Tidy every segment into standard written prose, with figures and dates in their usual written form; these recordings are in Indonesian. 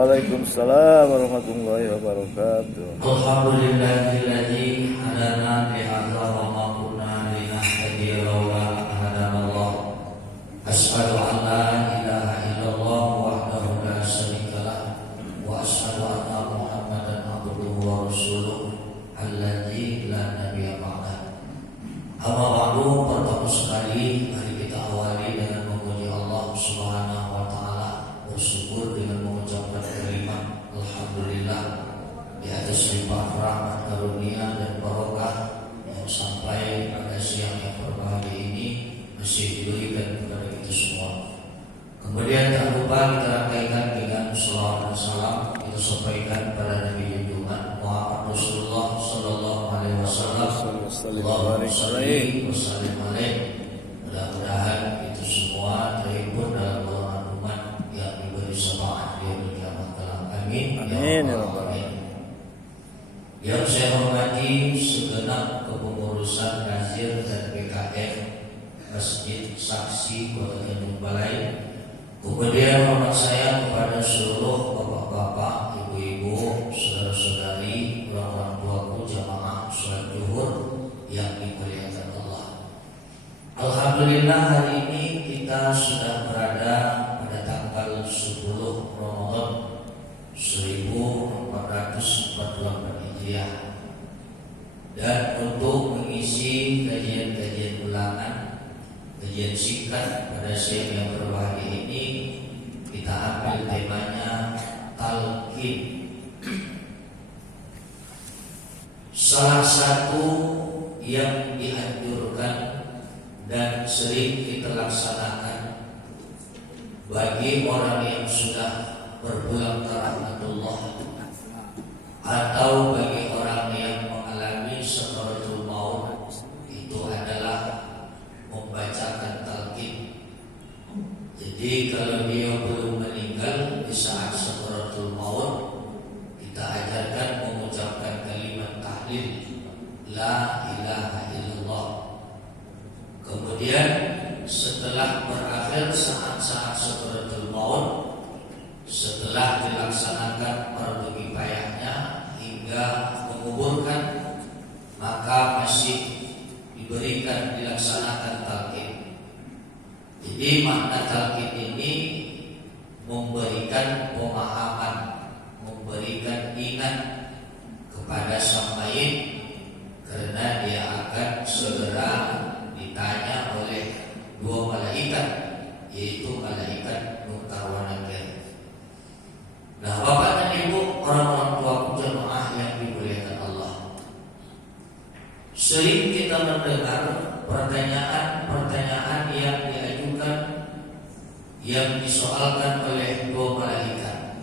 Waalaikumsalam warahmatullahi wabarakatuh. Alhamdulillahilladzi hadana li hadza wa ma kunna linahtadiya laula an hadanallah. Asyhadu an la ilaha illallah wahdahu la syarika lah wa asyhadu anna Muhammadan abduhu wa rasuluh alladzi la nabiyya ba'dah. Amma ba'du, pertama sekali mari kita awali dengan memuji Allah Subhanahu wa taala, bersyukur dengan mengucapkan kalimat alhamdulillah di atas limpah rahmat karunia dan barokah yang sampai pada siang yang berbahagia ini masih diberikan kepada kita semua. Kemudian tak lupa kita rangkaikan dengan salawat dan salam kita sampaikan pada Nabi junjungan Muhammad Rasulullah Sallallahu Alaihi Wasallam. Allahumma shalli wa sallim alaihi. Mudah-mudahan itu semua terhimpun dalam golongan umat yang diberi syafaat di hari kiamat kelak. Amin. Amin ya rabbal alamin. Yang saya hormati segenap kepengurusan Nazir dan PKF Masjid Saksi Kota Tanjung Balai. Kemudian hormat saya kepada seluruh bapak-bapak, ibu-ibu, saudara-saudari, orang-orang tuaku jamaah sholat zuhur yang dimuliakan Allah. Alhamdulillah hari ini kita sudah berada pada tanggal 10 Ramadan 1444 Hijriah. Dan untuk mengisi kajian-kajian ulangan, kajian singkat pada siang yang berbahagia ini, kita ambil temanya talqin. Salah satu yang dianjurkan dan sering kita laksanakan bagi orang yang sudah berpulang ke rahmatullah atau bagi orang yang mengalami sakaratul maut itu adalah membacakan talqin. Jadi kalau dia belum meninggal di saat sakaratul maut, kita ajarkan mengucapkan kalimat tahlil la ilaha illallah. Kemudian setelah berakhir saat-saat sakaratul maut, setelah dilaksanakan fardu kifayahnya hingga menguburkan, maka masih diberikan dilaksanakan talqin. Jadi makna talqin ini memberikan pemahaman, memberikan ingat kepada sang mayit, karena dia akan segera ditanya oleh dua malaikat, yaitu malaikat Munkar wa Nakir. Nah, Bapak dan Ibu, orang-orang tua jemaah yang dimuliakan Allah, sering kita mendengar pertanyaan-pertanyaan yang diajukan, yang disoalkan oleh dua malaikat.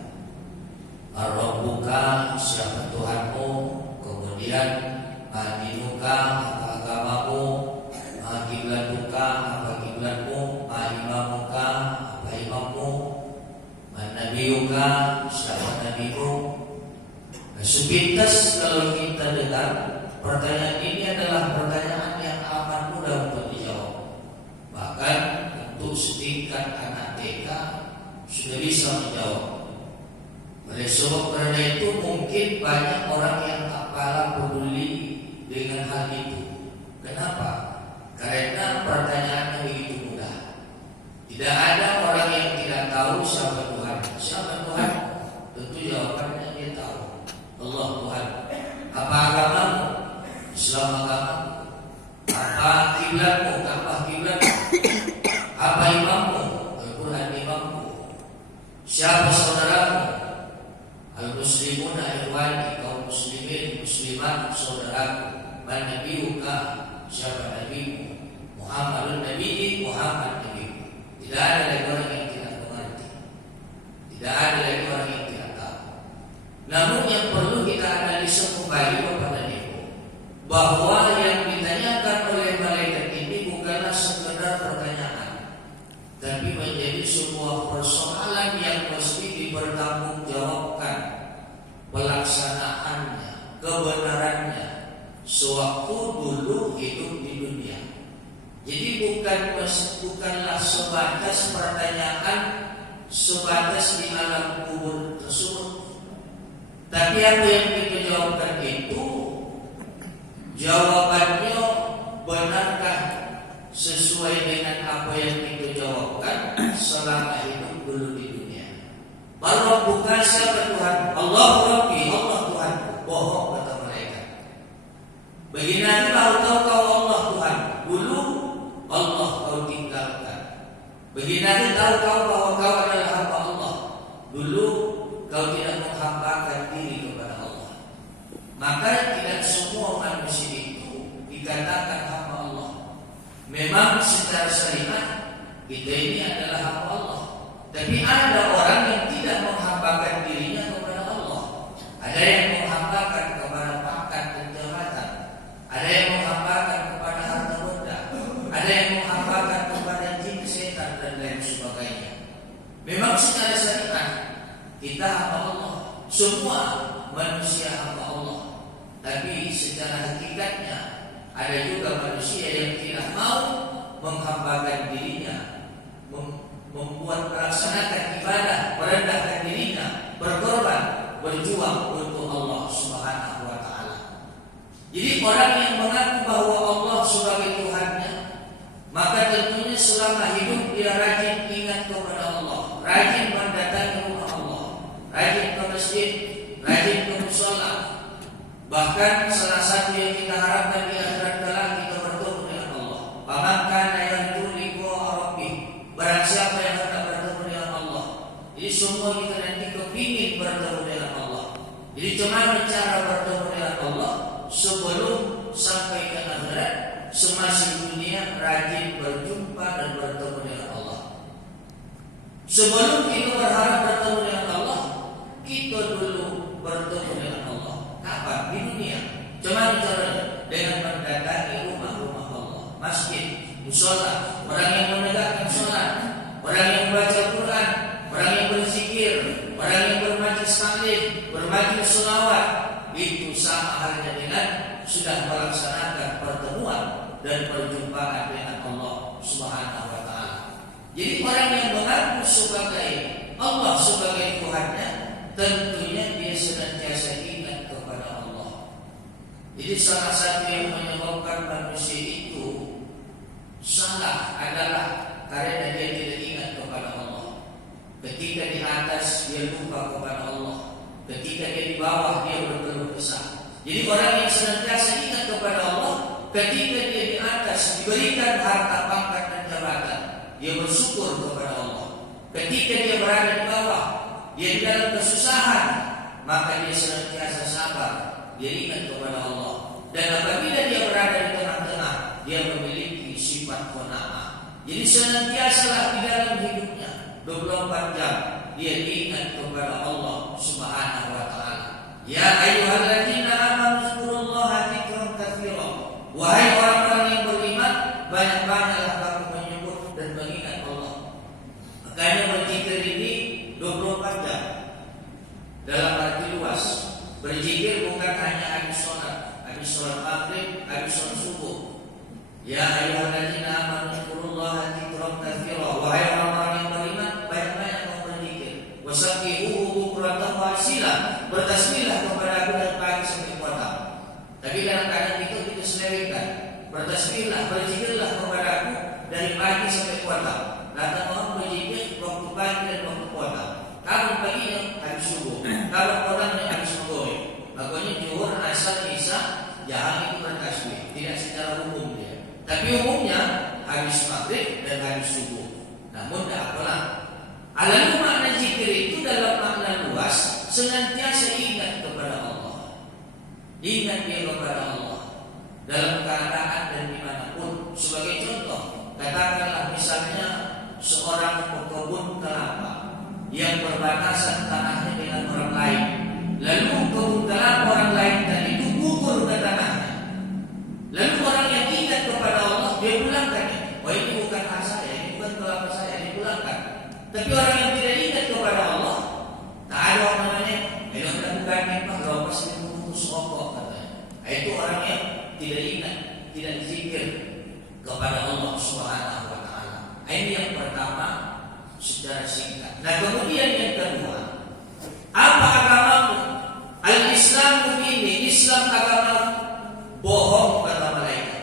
Ar-Rabbuka, siapa Tuhanmu? Kemudian Adinuka, apa agamamu? Akiblatuka, apa kiblatmu? Imamuka, apa imammu? Nabiyuka, siapa nabimu? Nah, sepintas kalau kita dengar pertanyaan ini adalah pertanyaan yang amat mudah untuk dijawab. Bahkan untuk setingkat anak TK sudah bisa menjawab. Oleh sebab karena itu mungkin banyak orang yang tak kalah peduli dengan hal itu. Kenapa? Karena pertanyaannya begitu mudah. Tidak ada orang yang tidak tahu siapa Tuhan. Siapa Tuhan? Tentu jawabannya dia tahu. Allah Tuhan. Apa agamamu? Islam agamamu. Apa kiblatmu? Apa kiblatmu? Apa imammu? Al-Quran imammu. Siapa saudaramu? Al-Muslimun al-Ikhwani, kaum muslimin, muslimat, saudaraku. Man nabiyuka, siapa nabimu? Muhammadun nabiyyi, Muhammad nabimu. Tidak ada lagi orang yang tidak mengerti. Tidak ada lagi orang yang tidak tahu. Namun yang perlu kita analisa kembali kepada Ibu, bahwa yang ditanyakan oleh malaikat ini bukanlah sekedar pertanyaan, tapi menjadi sebuah persoalan yang mesti dipertanggungjawabkan pelaksanaannya, kebenarannya sewaktu dulu hidup di dunia. Jadi bukanlah sebatas pertanyaan sebatas di alam kubur tersebut. Tapi apa yang kita jawabkan itu, jawabannya benarkah sesuai dengan apa yang kita jawabkan selama hidup dulu di dunia? Baru bukan siapa Tuhan? Allah Rabbi, Allah Tuhan. Bohong kata mereka. Bagaimana tahu kau Allah Tuhan? Dulu Allah kau tinggalkan. Bagaimana tahu kau bahwa kau adalah hamba Allah? Dulu kau tidak menghambakan diri kepada Allah. Maka tidak semua manusia itu dikatakan hamba Allah. Memang secara syariat kita ini adalah hamba Allah. Tapi ada orang yang tidak menghambakan dirinya kepada Allah. Ada yang menghambakan kepada pangkat dan jabatan. Ada yang menghambakan kepada harta benda. Ada yang menghambakan kepada jin, setan dan lain sebagainya. Memang secara syariat kita hamba Allah. Semua manusia hamba Allah. Tapi secara hakikatnya ada juga manusia yang tidak mau menghambakan dirinya, membuat melaksanakan ibadah, merendahkan dirinya, berkorban, berjuang untuk Allah Subhanahu wa taala. Jadi orang yang mengaku bahwa Allah sebagai Tuhannya, maka tentunya selama hidup dia rajin ingat kepada Allah, rajin mendatangi rumah Allah, rajin ke masjid, rajin ke mushola. Bahkan salah satu yang kita harapkan di akhirat kelak kita bertemu dengan Allah. Faman kana yarju liqa'a rabbih, barang siapa yang hendak bertemu dengan Allah. Jadi semua kita nanti kepingin bertemu dengan Allah. Jadi cuma cara bertemu dengan Allah sebelum sampai ke akhirat, semasa dunia rajin berjumpa dan bertemu dengan Allah. Sebelum kita berharap bertemu dengan Allah, kita dulu bertemu dengan Allah. Kapan? Di dunia. Cuma caranya dengan mendatangi rumah-rumah Allah, masjid, mushola, orang yang menegakkan sholat, orang yang membaca Quran, orang yang berzikir, orang yang bermajlis taklim, bermajlis selawat. Itu sama halnya dengan sudah melaksanakan pertemuan dan perjumpaan dengan Allah Subhanahu wa taala. Jadi orang yang mengaku sebagai Allah sebagai Tuhannya, tentunya dia senantiasa ingat kepada Allah. Jadi salah satu yang menyebabkan manusia itu salah adalah karena dia tidak ingat kepada Allah. Ketika di atas dia lupa kepada Allah, ketika dia di bawah dia berkeluh kesah. Jadi orang yang senantiasa ingat kepada Allah, ketika dia di atas diberikan harta, pangkat dan jabatan, dia bersyukur kepada Allah. Ketika dia berada di bawah, dia di dalam kesusahan, maka dia senantiasa sabar, dia ingat kepada Allah. Dan apabila dia berada di tengah-tengah, dia memiliki sifat qanaah. Jadi senantiasalah di dalam hidupnya 24 jam dia ingat kepada Allah Subhanahu wa taala. Ya ayyuhalladzina amanu dzkurullaha dzikran katsiran. Wahai orang-orang yang beriman, banyak-banyaklah kamu menyebut dan mengingat Allah. Makanya berzikir ini 24 jam. Dalam arti luas, berzikir bukan hanya habis sholat maghrib, habis sholat subuh. Ya ayyuhalladzina amanu dzkurullaha dzikran katsiran. Wahai orang-orang yang beriman, banyak-banyak kamu berzikir. Wasabbihuhu bukratan wa asila. Bertasbihlah kepada Aku dari pagi sampai petang. Tapi dalam keadaan itu kita selewengkan. Bertasbihlah, berzikirlah kepada Aku dari pagi sampai petang. Kata orang berzikir waktu pagi dan waktu petang. Kapan paginya habis subuh, kapan petangnya habis maghrib. Makanya zuhur, asar, isya, jangan itu bertasbih. Tidak secara umum dia. Tapi umumnya habis maghrib dan habis subuh. Namun tidak apalah. Lalu makna zikir itu dalam makna luas, senantiasa ingat kepada Allah. Ingat dia kepada Allah dalam keadaan dan dimanapun. Sebagai contoh, katakanlah misalnya seorang pekebun kelapa yang berbatasan tanahnya dengan orang lain. Lalu kebun kelapa orang lain tadi itu gugur ke tanahnya. Lalu orang yang ingat kepada Allah, dia pulangkannya. Oh ini bukan hak saya, ini bukan kelapa saya, ini pulangkan. Tapi orang yang tidak ingat kepada Allah, tak ada orang namanya, kalau kita bukan nikmat, kalau pasti memutus rokok katanya. Itu orang yang tidak ingat, tidak zikir kepada Allah Subhanahu wa taala. Ini yang pertama secara singkat. Nah kemudian yang kedua, apa agamamu? Al-Islamu ini, Islam agama bohong kata mereka.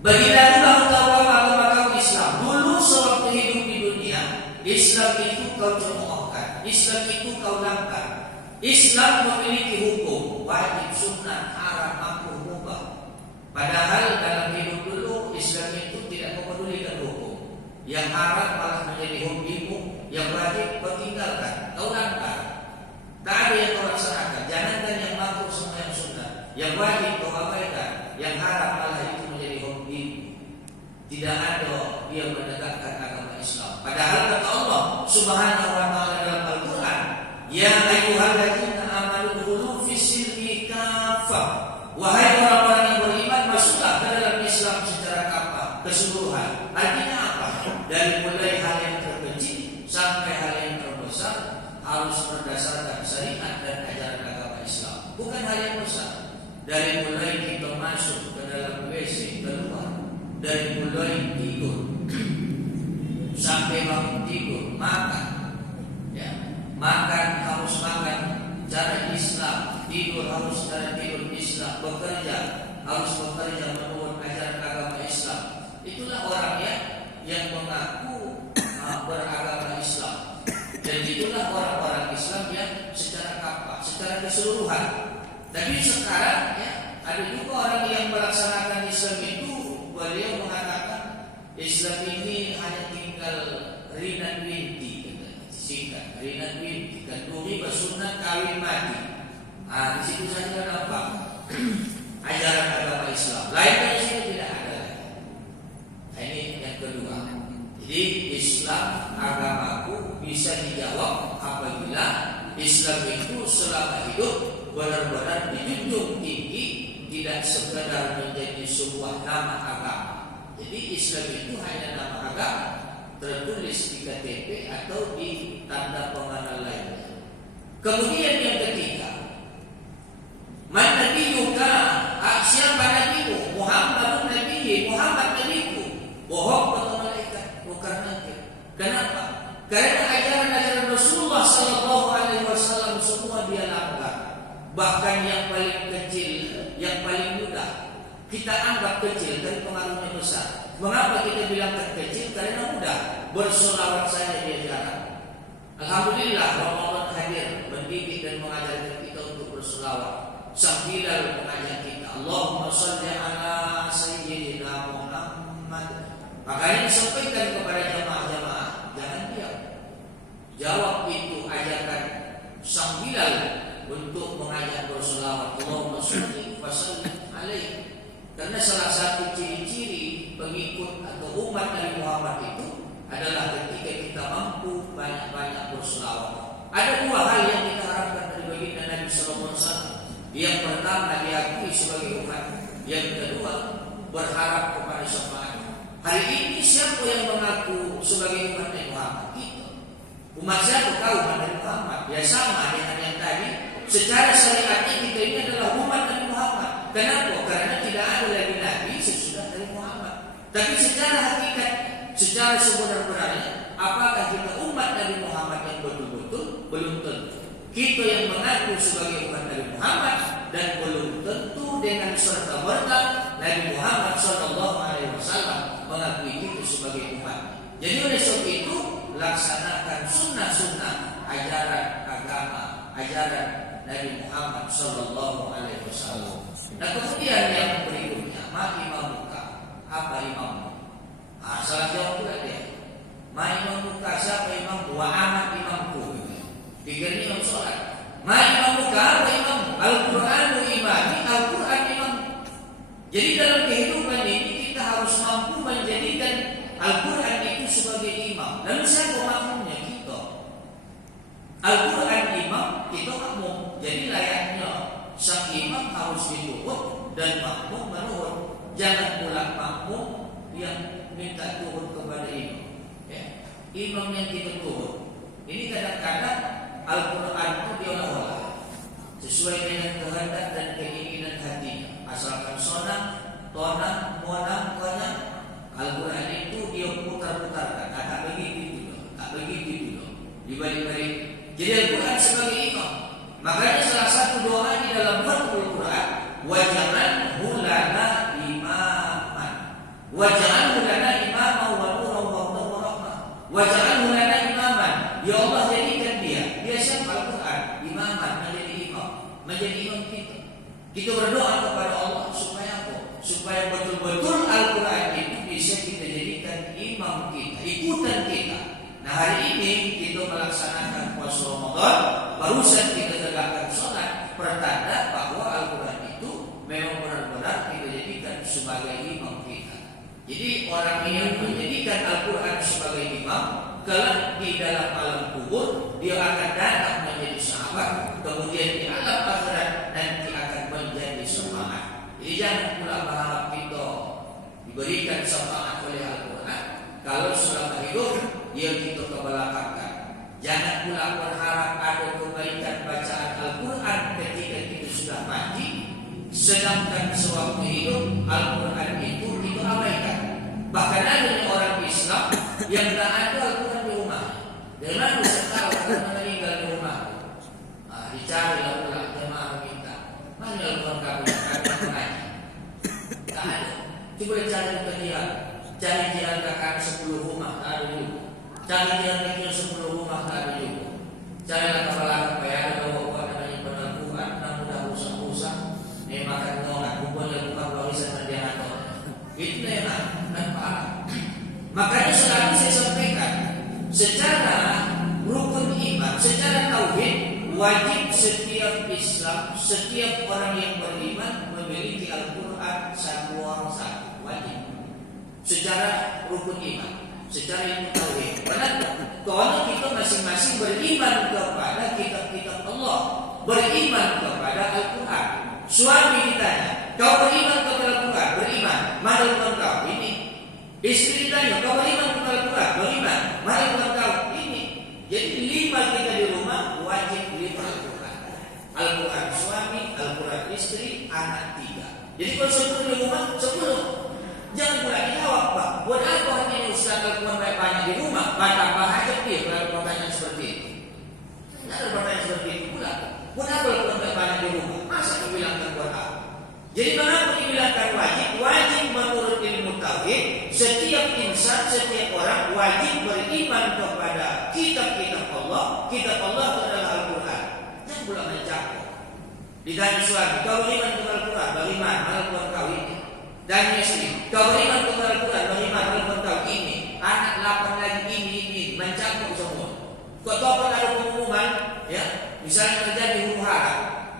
Bagi Nabi agama kamu Islam. Dulu sewaktu hidup di dunia, Islam itu kau cemoohkan, Islam itu kau langgar. Islam memiliki hukum wajib, sunnah, haram, makruh, mubah. Padahal dalam hidup dulu Islam itu tidak mempedulikan hukum. Yang haram malah menjadi hobimu, yang wajib kau tinggalkan, kau langgar. Tak ada yang kau laksanakan. Jangankan yang makruh, semua yang sunnah, yang wajib kau abaikan, yang haram malah itu menjadi hobimu. Tidak ada dia menegakkan agama Islam. Padahal kata Allah Subhanahu wa taala dalam Al-Qur'an, ya ayyuhalladzina amanu dkhulu fis-silmi kaffah. Wahai orang-orang yang beriman, masuklah ke dalam Islam secara kafah, keseluruhan. Artinya apa? Dari mulai hal yang terkecil sampai hal yang terbesar harus berdasarkan syariat dan ajaran agama Islam. Bukan hal yang besar. Dari mulai kita masuk ke dalam WC, keluar, dari mulai tidur sampai bangun tidur, makan, ya, makan harus makan cara Islam, tidur harus cara tidur Islam, bekerja harus bekerja menurut ajaran agama Islam. Itulah orang yang mengaku beragama Islam, dan itulah orang-orang Islam yang secara kafah, secara keseluruhan. Tapi sekarang ya, ada juga orang yang melaksanakan Islam itu, beliau mengatakan Islam ini hanya tinggal rinan binti, singkat rinan binti, kandungi bersunat kawin mati. Di situ saja nampak ajaran agama Islam. Lain dari situ tidak ada. Nah, ini yang kedua. Jadi Islam agamaku bisa dijawab apabila Islam itu selama hidup benar-benar dijunjung tinggi, tidak sekedar menjadi sebuah nama agama. Jadi Islam itu hanya nama agama, tertulis di KTP atau di tanda pengenal lainnya. Kemudian yang ketiga, man nabiyuka, siapa nabimu? Muhammadun nabiyyi, Muhammad nabiku. Bohong kata malaikat, bukan nabi. Kenapa? Karena ajaran-ajaran Rasulullah sallallahu alaihi wasallam semua dia langgar. Bahkan yang paling kecil, yang paling mudah kita anggap kecil, tapi pengaruhnya besar. Mengapa kita bilang kecil? Karena mudah. Bersolawat saja dia jarang. Alhamdulillah Ramadan hadir, mendidik dan mengajarkan kita untuk bersolawat. Sang Bilal mengajar kita, Allahumma shalli ala sayyidina Muhammad. Makanya disampaikan kepada jamaah-jamaah, jangan diam. Jawab itu ajakan Sang Bilal untuk mengajak bersolawat. Allahumma shalli wa sallim alaihi. Karena salah satu ciri-ciri pengikut atau umat Nabi Muhammad itu adalah ketika kita mampu banyak-banyak bersolawat. Ada dua hal yang kita harapkan dari baginda Nabi sallallahu alaihi wasallam. Yang pertama, diakui sebagai umat. Yang kedua, berharap kepada syafaat. Hari ini siapa yang mengaku sebagai umat Nabi Muhammad? Kita. Umat siapa? Kau umat Nabi Muhammad. Ya sama dengan yang tadi. Secara syariatnya kita ini adalah umat Nabi Muhammad. Kenapa? Karena tidak ada lagi Nabi sesudah Nabi Muhammad. Tapi secara hakikat, secara sebenar-benarnya, apakah kita umat Nabi Muhammad yang betul-betul? Belum tentu. Kita yang mengaku sebagai umat Nabi Muhammad dan belum tentu dengan serta-merta Nabi Muhammad SAW mengakui kita sebagai umat. Jadi oleh sebab itu laksanakan sunnah-sunnah ajaran agama, ajaran Nabi Muhammad SAW. Nah kemudian yang berikutnya, ma imamuka, apa imammu? Salah jawab pula dia. Ma imamuka, siapa imammu? Wa amat imamku. Pikirnya imam sholat. Ma imamuka, apa imammu? Al-Qur'anu imami, Al-Qur'an imammu. Jadi dalam kehidupan ini kita harus mampu menjadikan Al-Quran itu sebagai imam. Lalu siapa makmumnya? Kita. Al-Quran imam, kita makmum. Jadi layaknya sang imam harus diturut dan makmum menurut. Jangan pula makmum yang minta turut kepada imam. Ya. Imam yang kita turut. Ini kadang-kadang Al-Quran itu diolah-olah sesuai dengan kehendak dan keinginan hatinya. Asalkan sonang, tonang, monang, konang, Al-Quran itu dia putar-putarkan. Tak begitu juga. Tak begitu Waj'alhu lana imaman. Ya Allah, jadikan dia siapa? Al-Quran, imaman, menjadi imam kita. Kita berdoa kepada Allah supaya apa? Supaya betul-betul Al-Quran itu bisa kita jadikan imam kita, ikutan kita. Nah, hari ini kita melaksanakan puasa Ramadan, barusan kita tegakkan sholat, pertanda bahwa Al-Quran itu memang benar-benar kita jadikan sebagai imam kita. Jadi orang yang menjadikan Al-Quran sebagai imam, kelak di dalam alam kubur dia akan datang menjadi sahabat, kemudian di alam akhirat nanti akan menjadi semangat. Jadi jangan pula berharap kita diberikan semangat oleh Al-Quran kalau selama hidup dia kita kebelakangkan. Jangan pula berharap ada kebaikan bacaan Al-Quran ketika kita sudah mati, sedangkan sewaktu hidup Al-Quran itu kita abaikan. Bahkan ada orang Islam yang tidak ada Al-Quran di rumah. Dengan setahun karena meninggal di rumah, dicarilah pula jemaah minta, mana Al-Quran kamu mengaji? Tak ada. Coba cari ke jiran, cari jiran kakak 10 rumah, tak ada juga. Cari jiran kecil 10 rumah, tak ada juga. Carilah kepala supaya ada bawa namanya penangguhan, namun dah rusak-rusak, makan ngongat, kumpulnya bukan warisan mendianator. Itu memang manfaat. Makanya selalu saya sampaikan, secara rukun iman, secara tauhid, wajib setiap Islam, setiap orang yang beriman memiliki Al-Quran satu orang satu, wajib. Secara rukun iman, secara ilmu tauhid. Kenapa? Karena kita masing-masing beriman kepada kitab-kitab Allah, beriman kepada Al-Quran. Suami ditanya, kau beriman kepada Al-Quran? Beriman. Mana Al-Quran kau? Ini. Istri ditanya, kau beriman kepada Al-Quran? Beriman. Mana Al-Quran kau? Ini. Jadi 5 kita di rumah wajib 5 Al-Quran. Al-Quran suami, Al-Quran istri, anak 3. Jadi kalau 10 di rumah, 10. Jangan pula dijawab, Pak, buat apa hanya Ustaz Al-Quran banyak di rumah? Tambah aja dia kalau pertanyaan seperti itu. Tidak ada pertanyaan seperti itu pula. Buat apa Al-Quran banyak di rumah? Masa dibilangkan buat apa? Jadi mengapa dibilangkan wajib? Wajib menurut ilmu tauhid, setiap insan, setiap orang wajib beriman kepada kitab-kitab Allah. Kitab Allah adalah Al-Quran. Jangan pula mencakup. Ditanya suami, kau beriman kepada Al-Quran? Beriman. Al-Quran kau ini. Dan istri, kau beriman kepada Al-Quran? Beriman. Al-Quran kau ini. Anak 8 lagi ini mencakup semua. Kau tahu ada pengumuman, ya? Misalnya terjadi huru hara,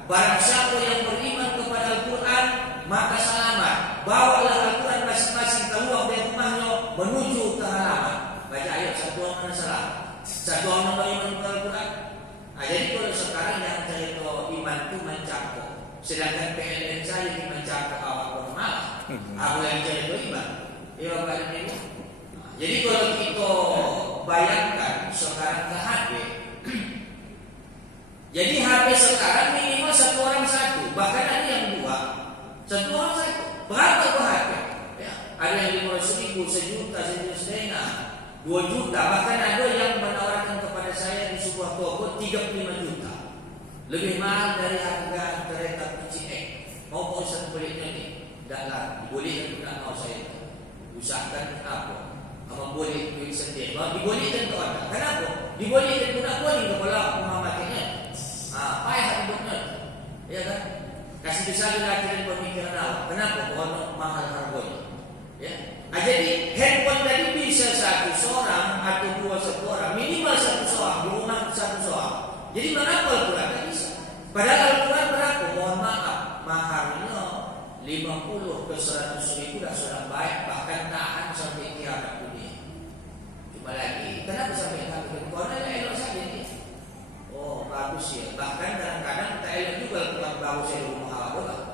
barang siapa yang beriman kepada Al-Quran maka selamat. Bawalah Al-Quran masing-masing keluar dari rumahnya menuju ke halaman. Baca ayat, satu orang mana salah, satu orang beriman kepada Al-Quran. Jadi kalau sekarang yang cerita iman itu mencakup, sedangkan PLN saya ini mencakup apa-apa malah. Aku yang cerita iman, ya Bapak Ibu. Jadi kalau kita bayangkan sekarang ke HP, jadi HP sekarang minimal 1 orang 1, bahkan ada yang 2, 1 orang 1. Berapa tuh HP? Ya, ada yang 500.000, 1 juta, 1,5 juta, 2 juta, bahkan ada yang menawarkan kepada saya di sebuah toko 35 juta. Lebih mahal dari harga kereta PCX. Mau Ustaz bolehnya nih? Tidaklah, dibolehkan tidak mau saya. Usahakan apa? Apa boleh duit sendiri? Dibolehkan ke Anda. Kenapa? Dibolehkan tidak boleh kepala Muhammadnya. Payah benar, ya kan? Kasih bisa dilakukan pemikiran awak. Kenapa? Karena mahal harganya. Ya. Jadi handphone tadi bisa 1 seorang atau 2 orang, minimal 1 seorang di rumah 1 seorang. Jadi mengapa Al-Quran tak bisa? Padahal Al-Quran berapa? Mohon maaf, mahalnya 50 ke 100 ribu sudah baik, bahkan tahan sampai kiamat dunia. Cuma lagi, kenapa sampai kiamat? Karena elok saja ini. Oh bagus ya. Bahkan kadang-kadang kita elok juga Al-Quran baru saya di rumah awak doang.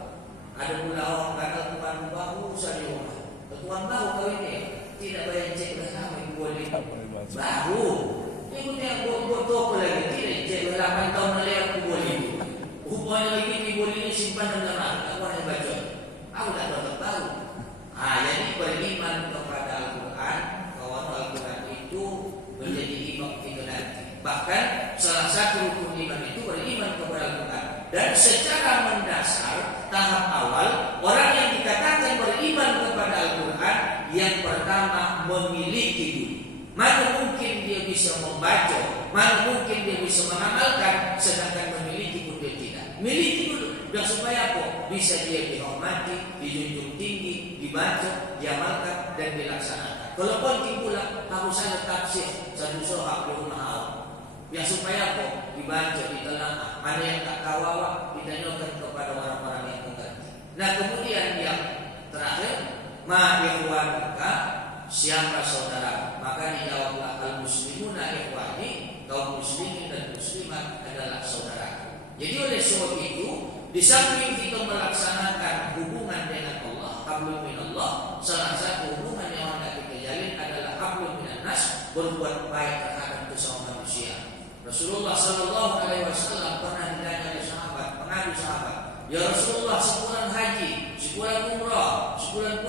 Ada pula orang kata Al-Quran baru saya di rumah. Al-Quran baru kau ini tidak bayar cek bersama ibu boleh. Baru. Ini punya buat toko lagi. Tidak cek 8 tahun lewat ibu boleh. Rupanya lagi ibu boleh ini simpan dalam hati. Aku yang baca. Aku tak tahu baru. Jadi beriman kepada Al-Quran, bahwa Al-Quran itu menjadi imam kita nanti. Bahkan salah satu rukun iman itu beriman kepada Al-Quran. Dan secara mendasar tahap awal orang yang dikatakan beriman kepada Al-Quran yang pertama memiliki dulu. Mana mungkin bisa membaca, mana mungkin dia bisa mengamalkan, sedangkan memiliki pun dia tidak. Miliki dulu, dan supaya apa? Bisa dia dihormati, dijunjung tinggi, dibaca, diamalkan, dan dilaksanakan. Kalau penting pula, harus ada tafsir satu surah di rumah Allah. Yang supaya apa? Dibaca, ditelaah. Mana yang tak tahu awak, ditanyakan kepada orang-orang yang mengerti. Nah kemudian yang terakhir, ma ikhwanuka, siapa saudara? Maka dijawablah al-muslimuna ikhwani, kaum muslimin dan muslimat adalah saudara. Jadi oleh sebab itu, di samping kita melaksanakan hubungan dengan Allah, hablum minallah, salah satu hubungan yang hendak kita jalin adalah hablum minannas, berbuat baik terhadap sesama manusia. Rasulullah sallallahu alaihi wasallam pernah ditanya oleh sahabat, mengadu sahabat, "Ya Rasulullah, sebulan haji, sebulan umrah, sebulan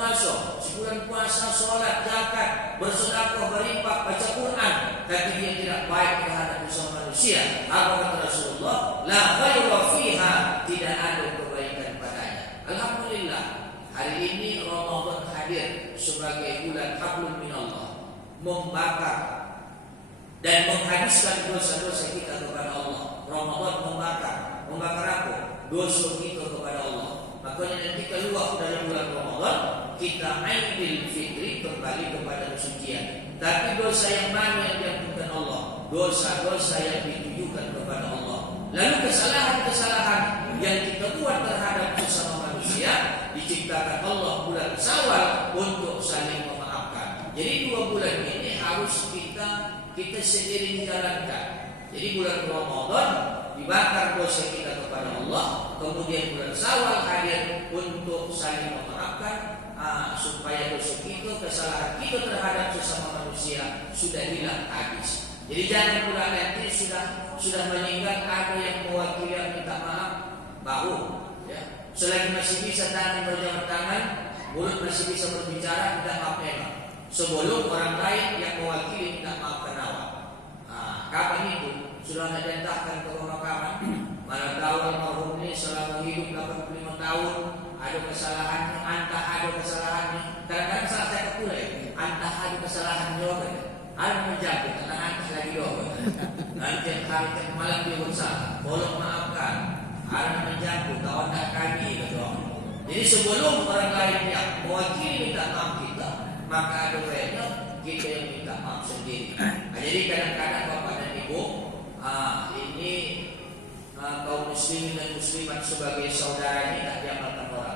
puasa, sholat, zakat, bersedekah, berinfak, baca Quran, tapi dia tidak baik terhadap sesama manusia." Apa kata Rasulullah? La khaira fiha, tidak ada kebaikan padanya. Alhamdulillah, hari ini Ramadan hadir sebagai bulan hablum minallah, membakar dan menghabiskan dosa-dosa kita kepada Allah. Ramadan membakar apa? Dosa kita kepada Allah. Makanya nanti keluar dari bulan Ramadan, kita Aidil Fitri kembali kepada kesucian. Tapi dosa yang mana yang diampunkan Allah? Dosa-dosa yang ditujukan kepada Allah. Lalu kesalahan-kesalahan yang kita buat terhadap sesama manusia, diciptakan Allah bulan Syawal untuk saling memaafkan. Jadi 2 bulan ini harus kita sendiri menjalankan. Jadi bulan Ramadan dibakar dosa kita kepada Allah, kemudian bulan Syawal hadir untuk saling memaafkan, supaya dosa kita, kesalahan kita terhadap sesama manusia sudah hilang habis. Jadi jangan pula nanti sudah meninggal ada yang mewakili yang minta maaf, baru ya. Selagi masih bisa tangan berjabat tangan, mulut masih bisa berbicara, minta maaf memang. Sebelum orang lain yang mewakili minta maaf ke awak. Kapan itu? Sudah didatangkan ke pemakaman. Mana tahu almarhum ini selama hidup 85 tahun ada kesalahannya, antah ada kesalahannya. Kadang-kadang salah saya kepulai, antah ada kesalahan juga. Ada menjawab, karena antah lagi juga. Nanti hari malam dia bersalah, tolong maafkan. Ada menjawab, kawan tak kami gitu. Jadi sebelum orang lain yang mewakili minta maaf kita, maka ada baiknya kita yang minta maaf sendiri. Jadi kadang-kadang Bapak dan Ibu, ini kaum muslimin dan muslimat sebagai saudara ini tak diamalkan orang.